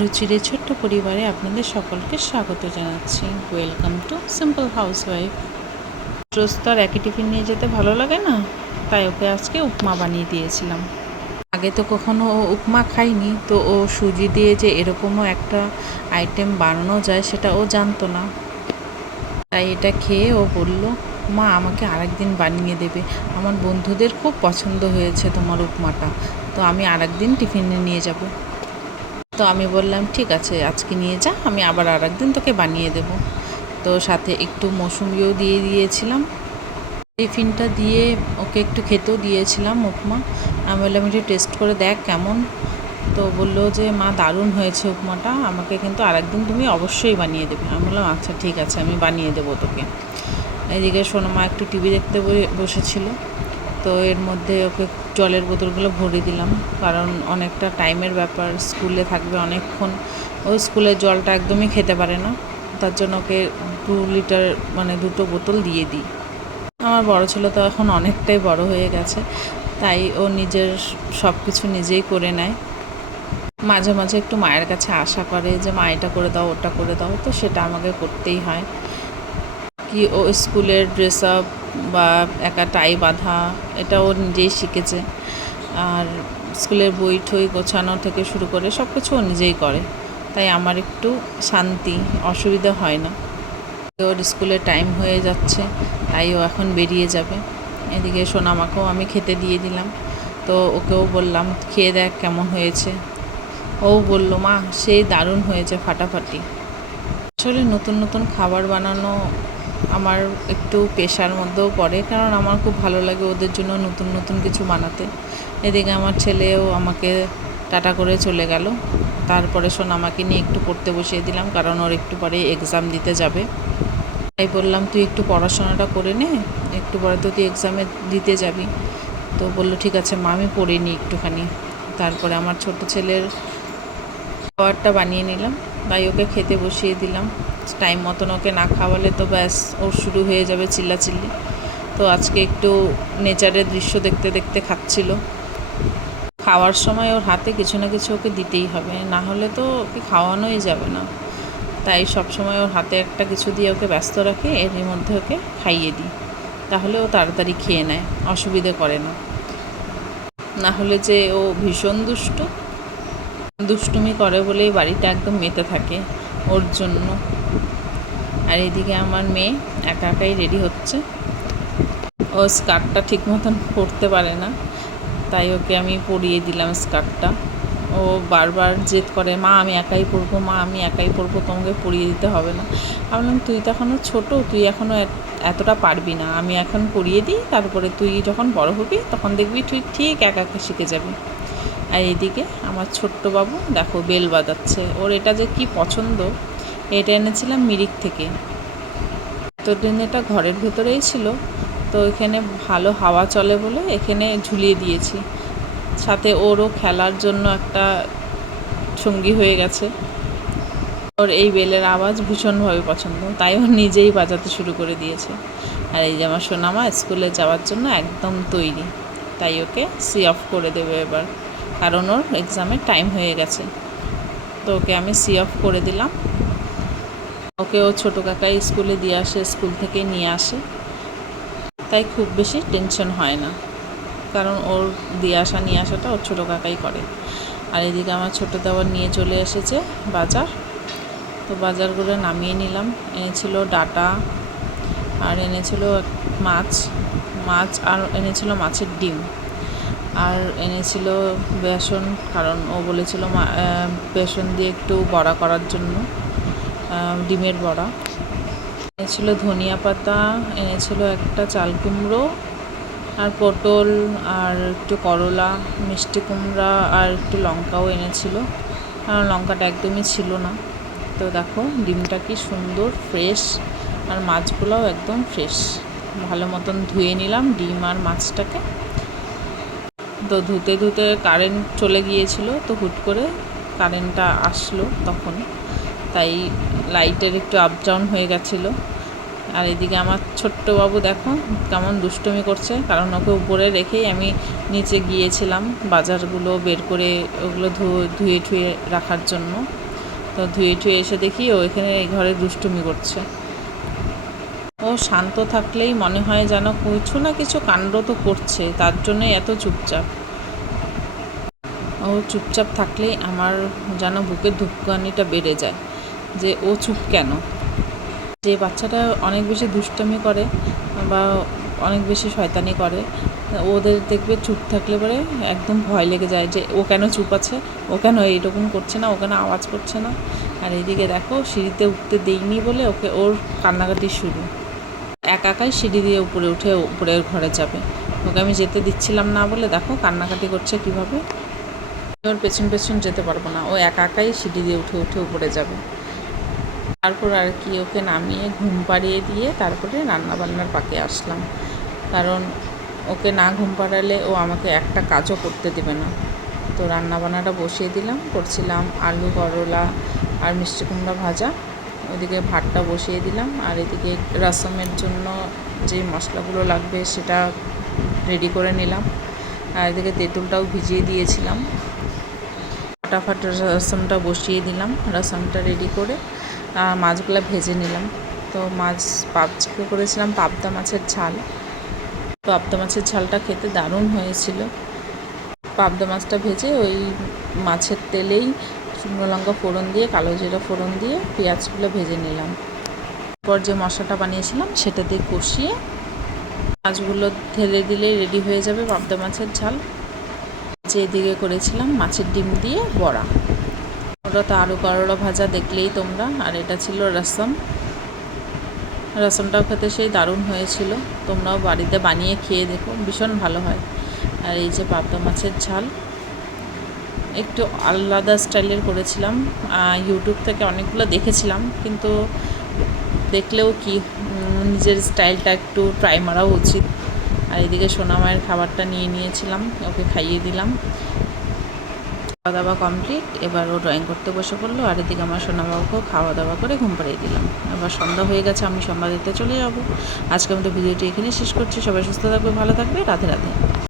রুচির এই ছোট্ট পরিবারে আপনাদের সকলকে স্বাগত জানাচ্ছি। Welcome to simple housewife. রোজ তো আর একই টিফিন নিয়ে যেতে ভালো লাগে না, তাই ওকে আজকে উপমা বানিয়ে দিয়েছিলাম। আগে তো কখনো ও উপমা খায়নি, তো ও সুজি দিয়ে যে এরকমও একটা আইটেম বানানো যায় সেটা ও জানতো না। তাই এটা খেয়ে ও বলল, মা আমাকে আরেকদিন বানিয়ে দেবে, আমার বন্ধুদের খুব পছন্দ হয়েছে তোমার উপমাটা, তো আমি আরেকদিন টিফিনে নিয়ে যাব। তো আমি বললাম ঠিক আছে, আজকে নিয়ে যা, আমি আবার আরেকদিন তোকে বানিয়ে দেব। তো সাথে একটু মৌসুমিও দিয়ে দিয়েছিলাম। টিফিনটা দিয়ে ওকে একটু খেতেও দিয়েছিলাম উপমা। আমি বললাম একটু টেস্ট করে দেখ কেমন। তো বললো যে মা দারুণ হয়েছে উপমাটা, আমাকে কিন্তু আরেকদিন তুমি অবশ্যই বানিয়ে দেবে। আমি বললাম আচ্ছা ঠিক আছে, আমি বানিয়ে দেবো তোকে। এদিকে সোনামা একটু টিভি দেখতে বসেছিল, তো এর মধ্যে ওকে জলের বোতলগুলো ভরে দিলাম, কারণ অনেকটা টাইমের ব্যাপার, স্কুলে থাকবে অনেকক্ষণ। ও স্কুলের জলটা একদমই খেতে পারে না, তার জন্য ওকে 2 লিটার মানে 2টো বোতল দিয়ে দিই। আমার বড় ছেলে তো এখন অনেকটাই বড় হয়ে গেছে, তাই ও নিজের সব কিছু নিজেই করে নেয়। মাঝে মাঝে একটু মায়ের কাছে আশা করে যে মা এটা করে দাও ওটা করে দাও, তো সেটা আমাকে করতেই হয়। কি ও স্কুলের ড্রেস আপ বা একা টাই বাঁধা এটা ও নিজেই শিখেছে, আর স্কুলের বই ঠই গোছানো থেকে শুরু করে সব কিছু ও নিজেই করে, তাই আমার একটু শান্তি, অসুবিধা হয় না। ওর স্কুলের টাইম হয়ে যাচ্ছে, তাই ও এখন বেরিয়ে যাবে। এদিকে সোনামাকেও আমি খেতে দিয়ে দিলাম, তো ওকেও বললাম খেয়ে দেখ কেমন হয়েছে। ও বলল মা সেই দারুণ হয়েছে, ফাটাফাটি। আসলে নতুন নতুন খাবার বানানো আমার একটু পেশার মধ্যেও পড়ে, কারণ আমার খুব ভালো লাগে ওদের জন্য নতুন নতুন কিছু বানাতে। এদিকে আমার ছেলেও আমাকে টাটা করে চলে গেল। তারপরে আমাকে নিয়ে একটু পড়তে বসিয়ে দিলাম, কারণ ওর একটু পরে এক্সাম দিতে যাবে। তাই বললাম তুই একটু পড়াশোনাটা করে নে, একটু পরে তো তুই এক্সামে দিতে যাবি। তো বললো ঠিক আছে মা, আমি পড়ে নিই একটুখানি। তারপরে আমার ছোট ছেলের খাবারটা বানিয়ে নিলাম, তাই ওকে খেতে বসিয়ে দিলাম। টাইম মতন ওকে না খাওয়ালে তো ব্যাস ওর শুরু হয়ে যাবে চিল্লাচিল্লি। তো আজকে একটু নেচারের দৃশ্য দেখতে দেখতে খাচ্ছিল। খাওয়ার সময় ওর হাতে কিছু না কিছু ওকে দিতেই হবে, না হলে তো ওকে খাওয়ানোই যাবে না। তাই সব সময় ওর হাতে একটা কিছু দিয়ে ওকে ব্যস্ত রাখি, এর মধ্যে ওকে খাইয়ে দিই, তাহলে ও তাড়াতাড়ি খেয়ে নেয়, অসুবিধে করে না। না হলে যে ও ভীষণ দুষ্টুমি করে বলেই বাড়িটা একদম মেতে থাকে ওর জন্য। আর এদিকে আমার মেয়ে একা একাই রেডি হচ্ছে। ও স্কার্টটা ঠিক মতন পরতে পারে না, তাই ওকে আমি পরিয়ে দিলাম স্কার্টটা। ও বারবার জেদ করে মা আমি একাই পরবো, মা আমি একাই পরবো, তোমাকে পরিয়ে দিতে হবে না। আমি বললাম তুই তো এখনও ছোটো, তুই এখনও এতটা পারবি না, আমি এখন পরিয়ে দিই, তারপরে তুই যখন বড় হবি তখন দেখবি তুই ঠিক একা একা শিখে যাবি। আর এদিকে আমার ছোট্ট বাবু দেখো বেল বাজাচ্ছে, ওর এটা যে কি পছন্দ। এটা এনেছিলাম মিরিক থেকে, এতদিন এটা ঘরের ভেতরেই ছিল, তো এখানে ভালো হাওয়া চলে বলে এখানে ঝুলিয়ে দিয়েছি, সাথে ওরও খেলার জন্য একটা সঙ্গী হয়ে গেছে। ওর এই বেলের আওয়াজ ভীষণভাবে পছন্দ, তাই ও নিজেই বাজাতে শুরু করে দিয়েছে। আর এই যে আমার সোনামা স্কুলে যাওয়ার জন্য একদম তৈরি, তাই ওকে সি অফ করে দেবে এবার, কারণ ওর এক্সামের টাইম হয়ে গেছে। তো ওকে আমি সি অফ করে দিলাম। ওকে ও ছোটো কাকাই স্কুলে দিয়ে আসে, স্কুল থেকে নিয়ে আসে, তাই খুব বেশি টেনশন হয় না, কারণ ওর দিয়ে আসা নিয়ে আসাটা ওর ছোটো কাকাই করে। আর এদিকে আমার ছোটো দেওয়ার নিয়ে চলে এসেছে বাজার, তো বাজারগুলো নামিয়ে নিলাম। এনেছিল ডাটা, আর এনেছিল মাছ আর এনেছিল মাছের ডিম, আর এনেছিল বেসন, কারণ ও বলেছিল বেসন দিয়ে একটু বড়া করার জন্য, ডিমের বড়া। এনেছিল ধনিয়া পাতা, এনেছিল একটা চাল কুমড়ো, আর পটল, আর একটু করলা, মিষ্টি কুমড়া, আর একটু লঙ্কাও এনেছিল, কারণ লঙ্কাটা একদমই ছিল না। তো দেখো ডিমটা কি সুন্দর ফ্রেশ, আর মাছগুলোও একদম ফ্রেশ। ভালো মতন ধুয়ে নিলাম ডিম আর মাছটাকে। তো ধুতে ধুতে কারেন্ট চলে গিয়েছিল, তো হুট করে কারেন্টটা আসলো তখন, তাই লাইটের একটু আপ ডাউন হয়ে গেছিলো। আর এদিকে আমার ছোট্ট বাবু দেখো কেমন দুষ্টুমি করছে, কারণ ওকে উপরে রেখেই আমি নিচে গিয়েছিলাম বাজারগুলো বের করে ওগুলো ধুয়ে ঠুয়ে রাখার জন্য। তো ধুয়ে টুয়ে এসে দেখি ও এখানে এই ঘরে দুষ্টুমি করছে। ও শান্ত থাকলেই মনে হয় যেন কিছু না কিছু কাণ্ড তো করছে, তার জন্যই এত চুপচাপ। ও চুপচাপ থাকলেই আমার যেন বুকের ধুপকানিটা বেড়ে যায় যে ও চুপ কেন। যে বাচ্চাটা অনেক বেশি দুষ্টামি করে বা অনেক বেশি শয়তানি করে, ওদের দেখবে চুপ থাকলে পরে একদম ভয় লেগে যায় যে ও কেন চুপ আছে, ও কেন এইরকম করছে না, ও কেন আওয়াজ করছে না। আর এইদিকে দেখো সিঁড়িতে উঠতে দেইনি বলে ওর কান্নাকাটি শুরু। একাই সিঁড়ি দিয়ে উপরে উঠে উপরের ঘরে যাবে, ওকে আমি যেতে দিচ্ছিলাম না বলে দেখো কান্নাকাটি করছে কীভাবে। ওর পেছন পেছন যেতে পারবো না, ও একাই সিঁড়ি দিয়ে উঠে উঠে উপরে যাবে। তারপর আর কি ওকে নামিয়ে ঘুম পাড়িয়ে দিয়ে তারপরে রান্নাবান্নার পাকে আসলাম, কারণ ওকে না ঘুম পাড়ালে ও আমাকে একটা কাজও করতে দেবে না। তো রান্নাবান্নাটা বসিয়ে দিলাম, করছিলাম আলু করলা আর মিষ্টি কুমড়া ভাজা। ওদিকে ভাতটা বসিয়ে দিলাম, আর এদিকে রসমের জন্য যে মশলাগুলো লাগবে সেটা রেডি করে নিলাম। আর এদিকে তেঁতুলটাও ভিজিয়ে দিয়েছিলাম। ফটাফট রসমটা বসিয়ে দিলাম, রসমটা রেডি করে মাছগুলো ভেজে নিলাম। তো আজকে করেছিলাম পাবদা মাছের ঝাল। পাবদা মাছের ঝালটা খেতে দারুণ হয়েছিল। পাবদা মাছটা ভেজে ওই মাছের তেলেই শুকনো লঙ্কা ফোড়ন দিয়ে কালো জিরা ফোড়ন দিয়ে পেঁয়াজগুলো ভেজে নিলাম। তারপর যে মশলাটা বানিয়েছিলাম সেটা দিয়ে কষিয়ে মাছগুলো ঢেলে দিলেই রেডি হয়ে যাবে পাবদা মাছের ঝাল। যে এদিকে করেছিলাম মাছের ডিম দিয়ে বড়া, ওটা তো আলু করলা ভাজা দেখলেই তোমরা। আর এটা ছিল রসমটাও খেতে সেই দারুণ হয়েছিল, তোমরাও বাড়িতে বানিয়ে খেয়ে দেখো, ভীষণ ভালো হয়। আর এই যে পাবদা মাছের ঝাল একটু আলাদা স্টাইলের করেছিলাম, ইউটিউব থেকে অনেকগুলো দেখেছিলাম, কিন্তু দেখলেও কি নিজের স্টাইলটা একটু ট্রাই মারাও উচিত। আর এদিকে সোনামায়ের খাবারটা নিয়ে নিয়েছিলাম, ওকে খাইয়ে দিলাম। খাওয়া দাওয়া কমপ্লিট, এবার ও ড্রয়িং করতে বসে পড়লো। আর এদিকে আমার সোনাবাবুকেও খাওয়া দাওয়া করে ঘুম পাড়িয়ে দিলাম। এবার সন্ধ্যা হয়ে গেছে, আমি সন্ধ্যা দিতে চলে যাব। আজকের মতো ভিডিওটি এখানে শেষ করছি। সবাই সুস্থ থাকবে, ভালো থাকবে, রাধে রাধে।